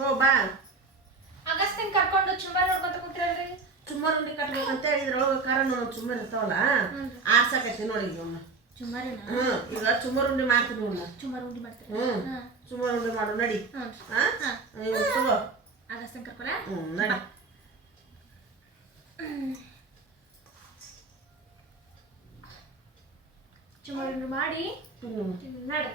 ಓ ಬಾ ಅಗಸ್ತಿನ ಕರ್ಕೊಂಡು ಚುಮ್ಮರ್ ನೋಡ್ಕೊಂತ ಕೂತಿರಲ್ರಿ. ಚುಮ್ಮರ್ ಉಂಡಿ ಕಟ್ಬೇಕಂತ ಇದ್ರೊಳಗೆ ಕಾರಣ ಚುಮ್ಮರ್ ಇರ್ತಾವಲ್ಲ ಆರ್ಸಾಕೈತಿ ನೋಡಿ ಈಗ ಚುಮ್ಮರಿನ ಈಗ ಚುಮ್ಮರ್ ಉಂಡಿ ಮಾಡ್ತೀನಿ ನೋಡ. ಚುಮ್ಮರ್ ಉಂಡಿ ಮಾಡ್ತೀರಿ. ಚುಮ್ಮರ್ ಉಂಡಿ ಮಾಡು ನಡಿ. ತಗೋ ಅಗಸ್ತಿನ ಕರ್ಕೊಳ. ನಡಿ. ಚುಮ್ಮರ್ ಉಂಡಿ ಮಾಡಿ ನಡಿ.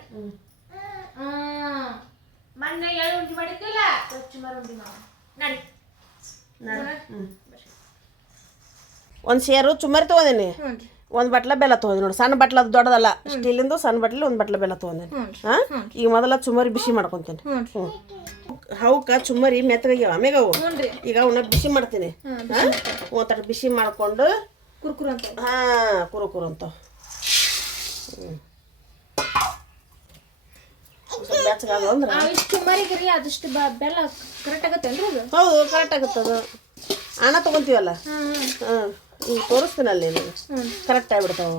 ಮೊನ್ನೆ 7 ಉಂಡಿ ಮಾಡಿದ್ದಿಲ್ಲ, ಚುಮ್ಮರ್ ಉಂಡಿ ಮಾಡಿ ನಡಿ. ಒಂದು ಸೇರು ಚುಮ್ಮರಿ ತೊಗೊಂಡೇನಿ, ಒಂದು ಬಟ್ಲ ಬೆಲ್ಲ ತೊಗೊಂಡಿ ನೋಡಿ. ಸಣ್ಣ ಬಟ್ಲ ಅದು ದೊಡ್ಡದಲ್ಲ, ಸ್ಟೀಲಿಂದು ಸಣ್ಣ ಬಟ್ಲಿ ಒಂದು ಬಟ್ಲ ಬೆಲ್ಲ ತೊಗೊಂಡೇನಿ. ಈಗ ಮೊದಲ ಚುಮ್ಮರಿ ಬಿಸಿ ಮಾಡ್ಕೊತೀನಿ. ಅವಕ್ಕ ಚುಮ್ಮರಿ ಮೆತ್ತಗಾಗ್ಯಾವ ಆಮೇಲೆ ಅವು ಈಗ ಅವನ್ನ ಬಿಸಿ ಮಾಡ್ತೀನಿ. ಒಂಥರ ಬಿಸಿ ಮಾಡ್ಕೊಂಡು ಕುರ್ಕುರು ಅಂತ ಕುರು ಅಂತ ಬೆಚ್ಚಗಾದ್ರೆ ಚುಮ್ಮರಿಗೆ ರೀ ಅದಷ್ಟು ಬೆಲ್ಲ ಕರೆಕ್ಟ್ ಆಗತ್ತೇನ್ರಿ ಅದು? ಹೌದು ಕರೆಕ್ಟ್ ಆಗುತ್ತದು. ಹಣ ತೊಗೊಂತೀವಲ್ಲ ಈಗ ತೋರಿಸ್ತೀನಿ ಅಲ್ಲಿ ಕರೆಕ್ಟ್ ಆಗಿಬಿಡ್ತಾವೆ.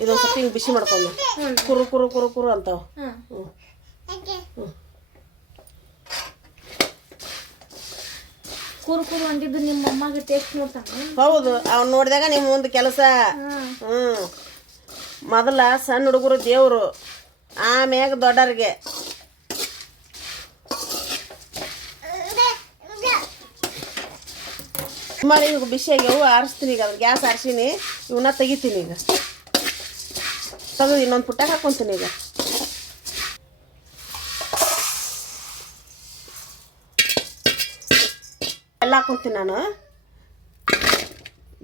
ಇದೊಂದು ಸ್ವಲ್ಪ ಹಿಂಗೆ ಬಿಸಿ ಮಾಡ್ಕೊಂಡು ಕುರು ಕುರು ಕುರು ಕುರು ಅಂತಾವ. ಕುರು ಕುರು ಅಂದಿದ್ದು ನಿಮ್ಮ ಅಮ್ಮಗೆ ಟೇಸ್ಟ್ ನೋಡ್ತಾನೆ. ಹೌದು, ಅವ್ನು ನೋಡಿದಾಗ ನಿಮ್ಮ ಮುಂದೆ ಕೆಲಸ. ಮೊದಲ ಸಣ್ಣ ಹುಡುಗರು ದೇವರು, ಆಮ್ಯಾಗ ದೊಡ್ಡರಿಗೆ. ಮಾಡಿ ಈಗ ಬಿಸಿ ಆಗ್ಯಾವು, ಆರಿಸ್ತೀನಿ. ಈಗ ಅದ್ರ ಗ್ಯಾಸ್ ಆರಿಸೀನಿ, ಇವನ್ನ ತೆಗಿತೀನಿ. ಈಗ ತೆಗೆದು ಇನ್ನೊಂದು ಪುಟ್ಟಾಗ ಹಾಕ್ಕೊಂತೀನಿ. ಈಗ ಬೆಲ್ಲ ಹಾಕ್ಕೊಂತೀನಿ. ನಾನು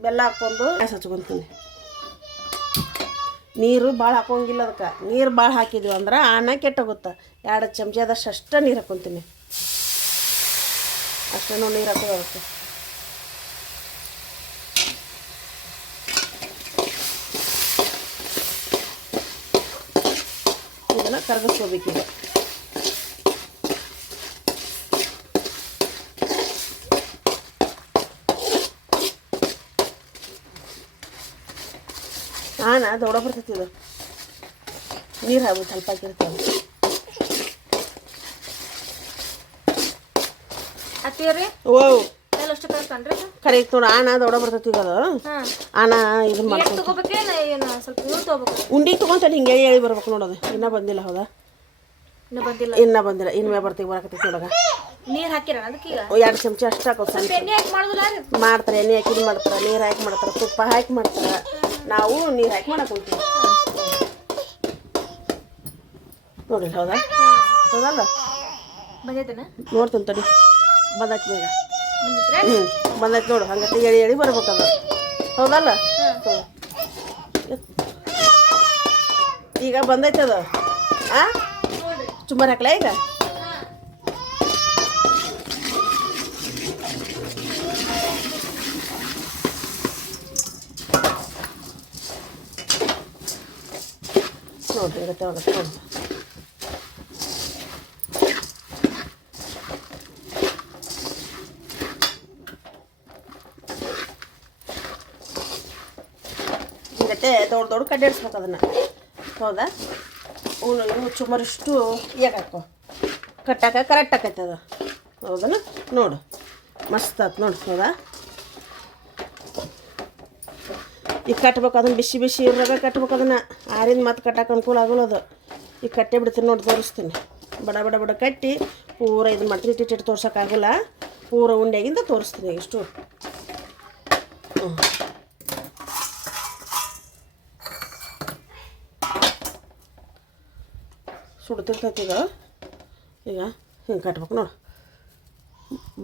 ಬೆಲ್ಲ ಹಾಕ್ಕೊಂಡು ಗ್ಯಾಸ್ ಹಚ್ಕೊತೀನಿ. ನೀರು ಭಾಳ ಹಾಕೋಂಗಿಲ್ಲ ಅದಕ್ಕೆ. ನೀರು ಭಾಳ ಹಾಕಿದ್ವಿ ಅಂದ್ರೆ ಅನ್ನ ಕೆಟ್ಟೋಗುತ್ತೆ. 2 ಚಮಚದಷ್ಟು ಅಷ್ಟೇ ನೀರು ಹಾಕ್ಕೊತೀನಿ. ಅಷ್ಟೇನೂ ನೀರು ಹಾಕೋದು ಅದಕ್ಕೆ. ಇದನ್ನು ಕರಗಿಸ್ಕೋಬೇಕೀಗ. ದೊಡ್ಡ ಬರ್ತೈತಿ. ಇದು ನೀರು ಹಾಕ್ಬಿಟ್ಟು ಸ್ವಲ್ಪ ಹಾಕಿರ್ತಾವೆ. ಅತ್ತಿಯರಿ ಓ ಅಷ್ಟು ಕರೆಕ್ಟನ್ರಿ ಕರೆಕ್ಟ್ ನೋಡು. ಆನ ದೊಡ್ಡ ಬರ್ತೈತಿ. ಈಗ ಅದು ಆನ ಇದನ್ನ ಮಾಡ್ಕೊಂಡು ತಗೋಬೇಕೇನು ಏನು ಸ್ವಲ್ಪ ಇವ್ರು ತಗೋಬೇಕು. ಉಂಡಿ ತೊಗೊಂತೇನೆ ಹಿಂಗೆ ಎಳಿ ಬರ್ಬೇಕು ನೋಡೋದು. ಇನ್ನೂ ಬಂದಿಲ್ಲ. ಹೌದಾ ಇನ್ನೂ ಬಂದಿಲ್ಲ. ಇನ್ಮೇ ಬರ್ತೀವಿ ಬರಕತ್ತೈತಿ ನೋಡಗ. ನೀರು ಹಾಕಿರ ಅದಕ್ಕೆ ಈಗ 2 ಚಮಚ ಅಷ್ಟು ಹಾಕೋದು. ಎಣ್ಣೆ ಹಾಕಿ ಮಾಡೋದಿಲ್ಲ ಮಾಡ್ತಾರೆ. ಎಣ್ಣೆ ಹಾಕಿ ಮಾಡ್ತಾರೆ, ನೀರು ಹಾಕಿ ಮಾಡ್ತಾರೆ, ತುಪ್ಪ ಹಾಕಿ ಮಾಡ್ತಾರೆ. ನಾವು ನೀರು ಹಾಕಿ ಮಾಡಕೊಂತೀವಿ ನೋಡಿ. ಹೌದಾ ಹೌದಲ್ಲ ಬಂದೈತೇನ ನೋಡ್ತೀನಿ ತಡಿ. ಬಂದೈತಿ ಬೇಗ. ಬಂದೈತಿ ನೋಡು. ಹಂಗತಿ ಎಳಿ ಎಳಿ ಬರ್ಬೇಕದು. ಹೌದಲ್ಲ ಈಗ ಬಂದೈತೆ ಅದು. ಚುಮ್ಮರಿ ಹಾಕ್ಲಾ ಈಗ? ನೋಡ್ರಿ ಈಗ ತೆಳಗತ್ತೆ ನೋಡಿ. ಹಿಂಗತ್ತೆ ದೊಡ್ಡ ದೊಡ್ಡ ಕಡ್ಡಿ ಇಡ್ಸ್ಬೇಕು ಅದನ್ನು. ಹೌದಾ ಇವು ಚುಮ್ಮರಿಷ್ಟು ಈಗ ಹಾಕೋ ಕಟ್ಟಾಕ ಕರೆಕ್ಟ್ ಆಕೈತೆ ಅದು. ಹೌದನ ನೋಡು ಮಸ್ತ್ ಆಯ್ತು ನೋಡಿ. ಹೌದಾ ಈಗ ಕಟ್ಬೇಕು ಅದನ್ನು. ಬಿಸಿ ಬಿಸಿ ಇರುವಾಗ ಕಟ್ಬೇಕು ಅದನ್ನು. ಆರಿಂದ ಮತ್ತೆ ಕಟ್ಟಕ್ಕೆ ಅನುಕೂಲ ಆಗೋಲ್ಲ ಅದು. ಈಗ ಕಟ್ಟೆ ಬಿಡ್ತೀನಿ ನೋಡಿ. ತೋರಿಸ್ತೀನಿ. ಬಡ ಬಡ ಬಡ ಕಟ್ಟಿ ಪೂರ ಇದನ್ನು ಮಾಡ್ತೀನಿ. ಇಟ್ಟಿಟ್ಟು ತೋರ್ಸೋಕ್ಕಾಗಲ್ಲ. ಪೂರ ಉಂಡೆಗಿಂತ ತೋರಿಸ್ತೀನಿ ಇಷ್ಟು. ಸುಡ್ತಿರ್ತೈತಿ ಇದು. ಈಗ ಹಿಂಗೆ ಕಟ್ಬೇಕು ನೋಡು.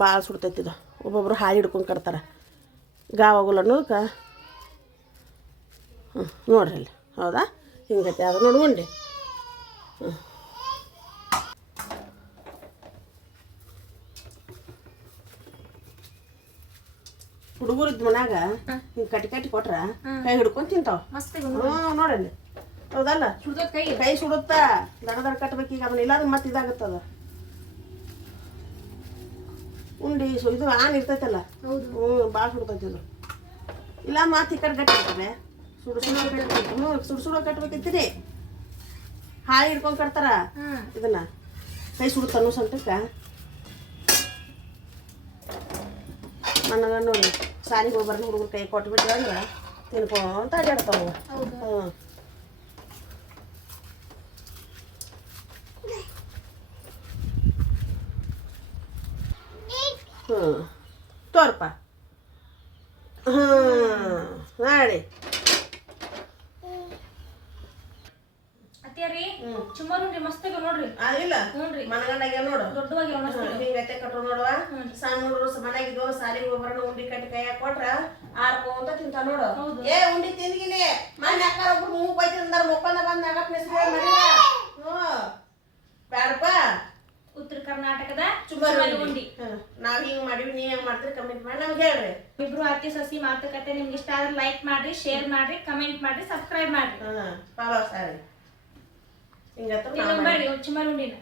ಭಾಳ ಸುಡ್ತೈತಿ ಇದು. ಒಬ್ಬೊಬ್ರು ಹಾಳು ಹಿಡ್ಕೊಂಡು ಕಟ್ತಾರೆ. ಗಾವಾಗಲ್ಲ ಅನ್ನೋದಕ್ಕೆ ನೋಡ್ರಿ ಅಲ್ಲಿ. ಹೌದಾ ಹಿಂಗೈತೆ ಅದು ನೋಡಿ ಉಂಡೆ. ಹುಡುಗರಿದ್ದು ಮನ್ಯಾಗ ಹಿಂಗೆ ಕಟ್ಟಿ ಕಟ್ಟಿ ಕೊಟ್ರ ಕೈ ಹಿಡ್ಕೊಂಡು ತಿಂತಾವ. ನೋಡಲ್ಲಿ. ಹೌದಲ್ಲ ಕೈ ಸುಡುತ್ತಾ. ದಡ ದಡ ಕಟ್ಬೇಕು. ಈಗ ಅದನ್ನ ಇಲ್ಲಾದ್ರೆ ಮತ್ತೆ ಇದಾಗುತ್ತದ ಉಂಡಿ. ಇದು ಆನ್ ಇರ್ತೈತಲ್ಲ. ಭಾಳ ಸುಡ್ತೈತಿ ಇದು. ಇಲ್ಲ ಮತ್ತೆ ಈ ಕಡೆ ಗಟ್ಟಿ ಇರ್ತದೆ. ಸುಡು ಸುಡು ಕಟ್ಬೇಕೈತಿರಿ. ಹಾಳಿ ಹಿಡ್ಕೊಂಡು ಕಟ್ತಾರ ಇದನ್ನ. ಕೈ ಸುಡುತ್ತ ಅನ್ನೋ ಸಂಟಕ್ಕೆ ಮಣ್ಣಗ ನೋಡಿ ಸಾಲಿಗೆ ಹೋಗಿ ಬರ್ನ ಹುಡುಗರು ಕೈ ಕೊಟ್ಬಿಟ್ರೆ ಅಂದ್ರೆ ತಿನ್ಕೊಂತ ಅಡ್ಯಾಡ್ತಾವ. ತೋರ್ಪ ಮಾಡಿ ಅತ್ತಿಯರಿ ಚುಮ್ಮರ್ ಉಂಡ್ರಿ ಮಸ್ತ್ ಆಗ್ಯಾವ ನೋಡ್ರಿ. ಅದಿಲ್ಲ ಹ್ಞೂನ್ರಿ ಮನಗಂಡಾಗ ನೋಡು ದೊಡ್ಡವಾಗ್ಯಾವ ಮಸ್ತ್ ಆಗ್ಯಾವ. ಹಿಂಗತ್ತೆ ಕಟ್ಟು ನೋಡುವ ಸಣ್ಣ ಹುಡುಗರು ಮನೆಗಿದ್ದು ಸಾಲಿಗೆ ಹೋಗ್ಬರೋಣ ಉಂಡಿ ಕಟ್ಟಿ ಕೈಯಾಗ ಕೊಟ್ರ ಆರ್ಕೊಂತ ತಿಂತ ನೋಡು. ಏ ಉಂಡಿ ತಿಂದಿಗಿನಿ ಮನೆ ಅಕ್ಕ ಒಬ್ರು ಮೂಗ್ ಬೈತಿ ಅಂದಾರ ಮುಖಂದ ಬಂದ ಆಗಪ್ಪ ಬ್ಯಾಡಪ್ಪ. ಉತ್ತರ ಕರ್ನಾಟಕದ ಚುಮ್ಮರಿ ಉಂಡಿ ನಾವ್ ಹಿಂಗ್ ಮಾಡಿವಿ, ನೀವ್ ಹೆಂಗ್ ಮಾಡ್ತೀರಿ ಕಮೆಂಟ್ ಮಾಡಿ ನಮ್ಗೆ ಹೇಳ್ರಿ. ಇಬ್ರು ಅತ್ತಿ ಸೊಸಿ ಮಾತುಕತೆ ನಿಮ್ಗೆ ಇಷ್ಟ ಆದ್ರೆ ಲೈಕ್ ಮಾಡ್ರಿ, ಶೇರ್ ಮಾಡ್ರಿ, ಕಮೆಂಟ್ ಮಾಡ್ರಿ, ಸಬ್ಸ್ಕ್ರೈಬ್ ಮಾಡ್ರಿ. ಪಾವ ಸಾರಿ ಹಿಂಗತ್ತ ಚುಮ್ಮರಿ ಉಂಡಿನ